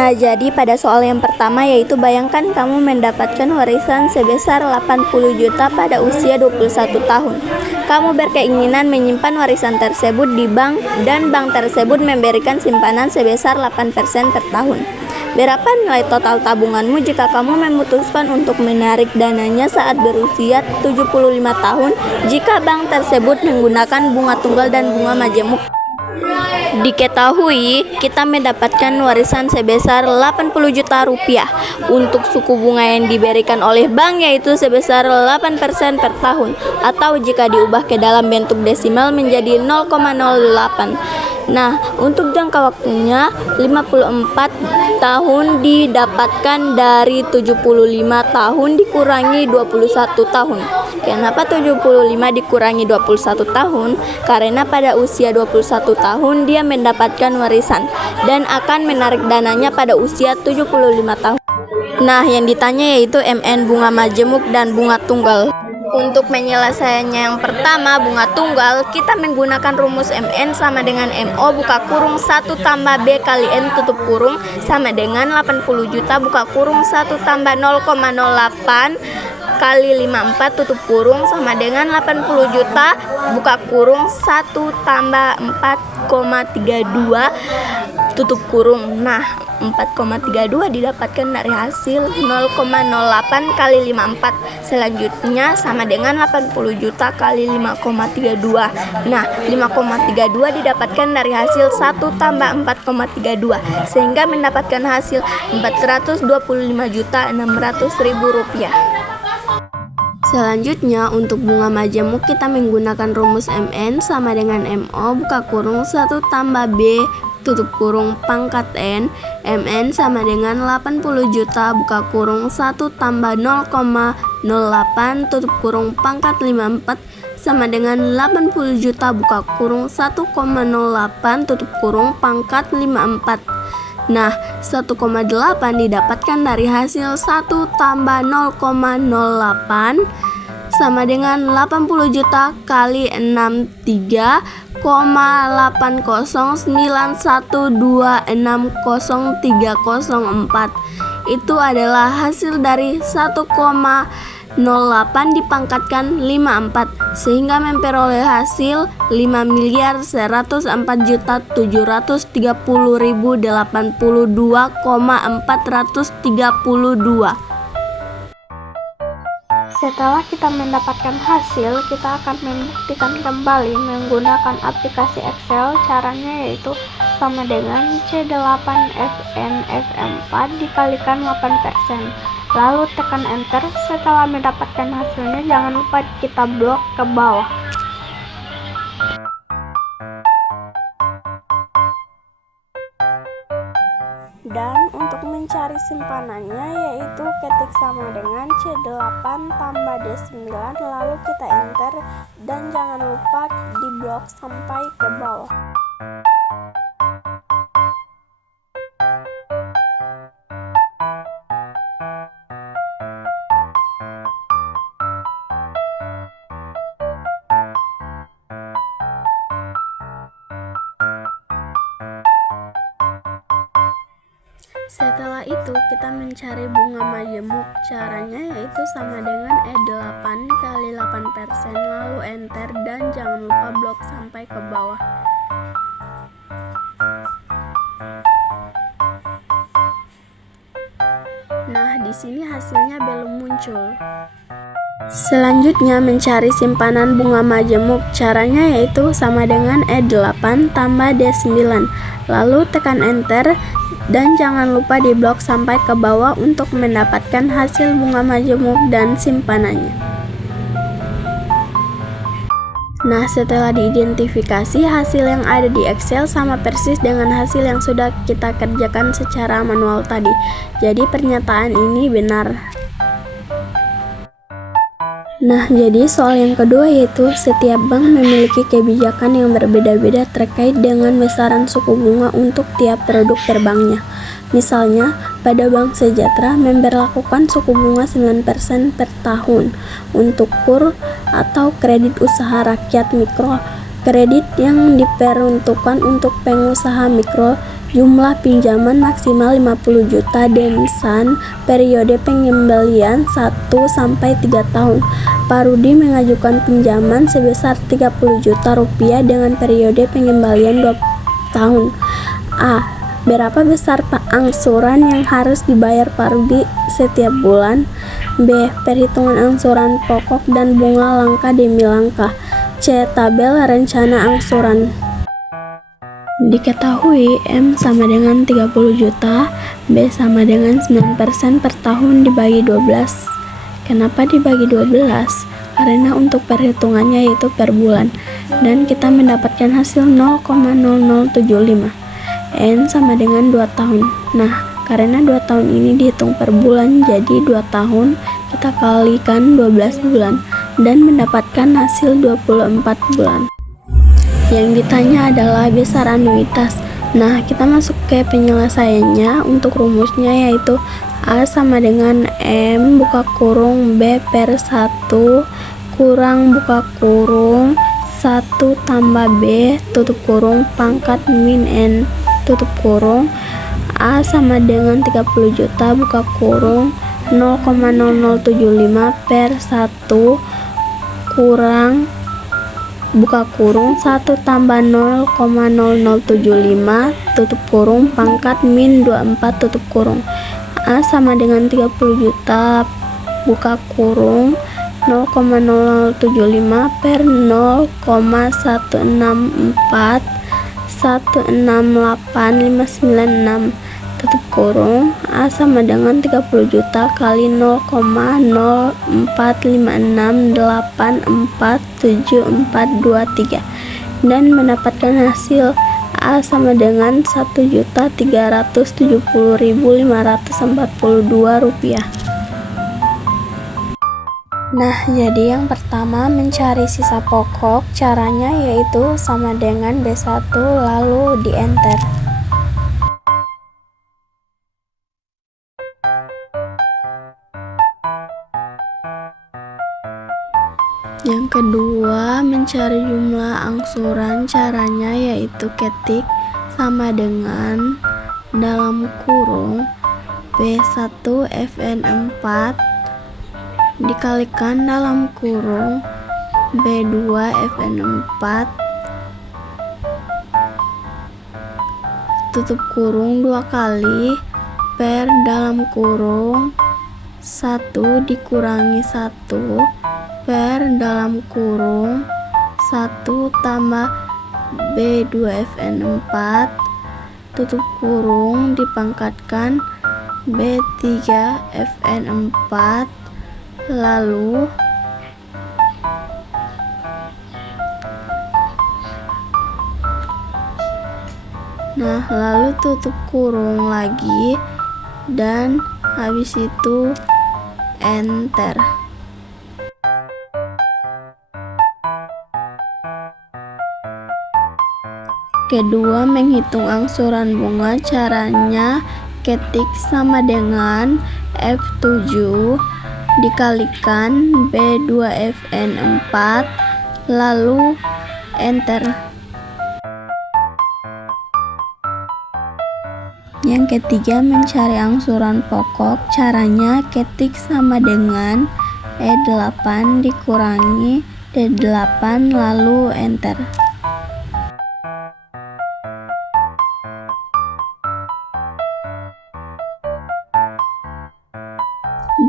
Nah, jadi pada soal yang pertama yaitu bayangkan kamu mendapatkan warisan sebesar 80 juta pada usia 21 tahun. Kamu berkeinginan menyimpan warisan tersebut di bank dan bank tersebut memberikan simpanan sebesar 8% per tahun. Berapa nilai total tabunganmu jika kamu memutuskan untuk menarik dananya saat berusia 75 tahun jika bank tersebut menggunakan bunga tunggal dan bunga majemuk? Diketahui kita mendapatkan warisan sebesar 80 juta rupiah. Untuk suku bunga yang diberikan oleh bank yaitu sebesar 8% per tahun, atau jika diubah ke dalam bentuk desimal menjadi 0,08. Nah, untuk jangka waktunya 54 tahun didapatkan dari 75 tahun dikurangi 21 tahun. Kenapa 75 dikurangi 21 tahun? Karena pada usia 21 tahun dia mendapatkan warisan dan akan menarik dananya pada usia 75 tahun. Nah, yang ditanya yaitu MN bunga majemuk dan bunga tunggal. Untuk menyelesaikannya yang pertama bunga tunggal, kita menggunakan rumus MN sama dengan MO buka kurung 1 tambah B kali N tutup kurung sama dengan 80 juta buka kurung 1 tambah 0,08 kali 54 tutup kurung sama dengan 80 juta buka kurung 1 tambah 4,32 tutup kurung. Nah, 4,32 didapatkan dari hasil 0,08 kali 54. Selanjutnya sama dengan 80 juta kali 5,32. Nah, 5,32 didapatkan dari hasil 1 tambah 4,32 sehingga mendapatkan hasil 425.600.000 rupiah. Selanjutnya untuk bunga majemuk kita menggunakan rumus MN sama dengan MO buka kurung 1 tambah B tutup kurung pangkat N. MN sama dengan 80 juta buka kurung 1 tambah 0,08 tutup kurung pangkat 54 sama dengan 80 juta buka kurung 1,08 tutup kurung pangkat 54. Nah, 1,8 didapatkan dari hasil 1 tambah 0,08 sama dengan 80 juta kali 63,80912603004. Itu adalah hasil dari 1,08 dipangkatkan 54 sehingga memperoleh hasil 5.140.082,432. Setelah kita mendapatkan hasil, kita akan membuktikan kembali menggunakan aplikasi Excel. Caranya yaitu sama dengan C8FNF4 dikalikan 8%. Lalu tekan enter. Setelah mendapatkan hasilnya, jangan lupa kita blok ke bawah. Dan untuk mencari simpanannya yaitu ketik sama dengan C8 tambah D9 lalu kita enter dan jangan lupa di blok sampai ke bawah. Setelah itu kita mencari bunga majemuk. Caranya yaitu sama dengan E8 kali 8% lalu enter dan jangan lupa blok sampai ke bawah. Nah, di sini hasilnya belum muncul. Selanjutnya mencari simpanan bunga majemuk. Caranya yaitu sama dengan E8 tambah D9 lalu tekan enter dan jangan lupa di blok sampai ke bawah untuk mendapatkan hasil bunga majemuk dan simpanannya. Nah, setelah diidentifikasi, hasil yang ada di Excel sama persis dengan hasil yang sudah kita kerjakan secara manual tadi. Jadi pernyataan ini benar. Nah, jadi soal yang kedua yaitu setiap bank memiliki kebijakan yang berbeda-beda terkait dengan besaran suku bunga untuk tiap produk per banknya. Misalnya, pada Bank Sejahtera memberlakukan suku bunga 9% per tahun untuk KUR atau kredit usaha rakyat mikro. Kredit yang diperuntukkan untuk pengusaha mikro Jumlah pinjaman maksimal 50 juta Densan, periode pengembalian 1-3 tahun. Pak Rudi mengajukan pinjaman sebesar 30 juta rupiah dengan periode pengembalian 2 tahun. A. Berapa besar angsuran yang harus dibayar Pak Rudi setiap bulan? B. Perhitungan angsuran pokok dan bunga langkah demi langkah. C. Tabel rencana angsuran. Diketahui M sama dengan 30 juta, B sama dengan 9% per tahun dibagi 12. Kenapa dibagi 12? Karena untuk perhitungannya yaitu per bulan, dan kita mendapatkan hasil 0,0075. N sama dengan 2 tahun. Nah, karena 2 tahun ini dihitung per bulan, jadi 2 tahun kita kalikan 12 bulan dan mendapatkan hasil 24 bulan. Yang ditanya adalah besar anuitas. Nah, kita masuk ke penyelesaiannya. Untuk rumusnya yaitu A sama dengan M buka kurung B per 1 kurang buka kurung 1 tambah B tutup kurung pangkat min N tutup kurung. A sama dengan 30 juta buka kurung 0,0075 per 1 kurang buka kurung 1 tambah 0,0075 tutup kurung pangkat min 24 tutup kurung. A sama dengan 30 juta buka kurung 0,0075 per 0,164 168,596 tutup kurung. A sama dengan 30 juta kali 0,0456847423 dan mendapatkan hasil A sama dengan 1.370.542 rupiah. Nah, jadi yang pertama mencari sisa pokok, caranya yaitu sama dengan B1 lalu di enter. Yang kedua, mencari jumlah angsuran, caranya yaitu ketik sama dengan dalam kurung B1 Fn4 dikalikan dalam kurung B2 Fn4 tutup kurung 2 kali per dalam kurung 1 dikurangi 1 per dalam kurung 1 tambah B2 Fn4 tutup kurung dipangkatkan B3 Fn4 lalu tutup kurung lagi dan habis itu enter. Kedua, menghitung angsuran bunga, caranya ketik sama dengan F7 dikalikan B2 Fn4 lalu enter. Yang ketiga, mencari angsuran pokok, caranya ketik sama dengan E8 dikurangi D8 lalu enter.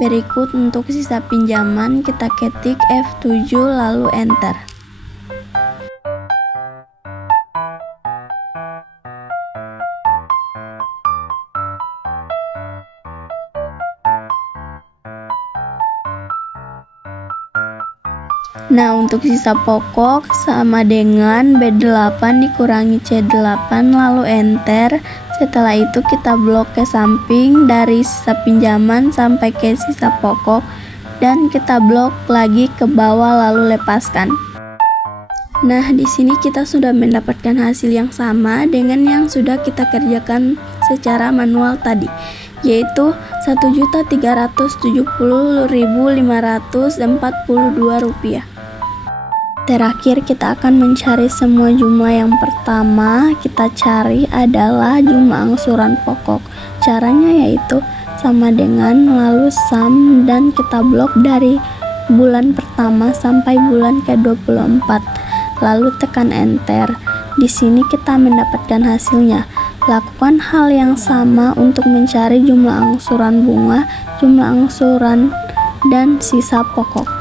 Berikut untuk sisa pinjaman kita ketik F7 lalu enter. Nah, untuk sisa pokok sama dengan B8 dikurangi C8 lalu enter. Setelah itu kita blok ke samping dari sisa pinjaman sampai ke sisa pokok dan kita blok lagi ke bawah lalu lepaskan. Nah, di sini kita sudah mendapatkan hasil yang sama dengan yang sudah kita kerjakan secara manual tadi, yaitu Rp1.370.542. Terakhir kita akan mencari semua jumlah. Yang pertama kita cari adalah jumlah angsuran pokok. Caranya yaitu sama dengan lalu sum dan kita blok dari bulan pertama sampai bulan ke-24. Lalu tekan enter. Di sini kita mendapatkan hasilnya. Lakukan hal yang sama untuk mencari jumlah angsuran bunga, jumlah angsuran dan sisa pokok.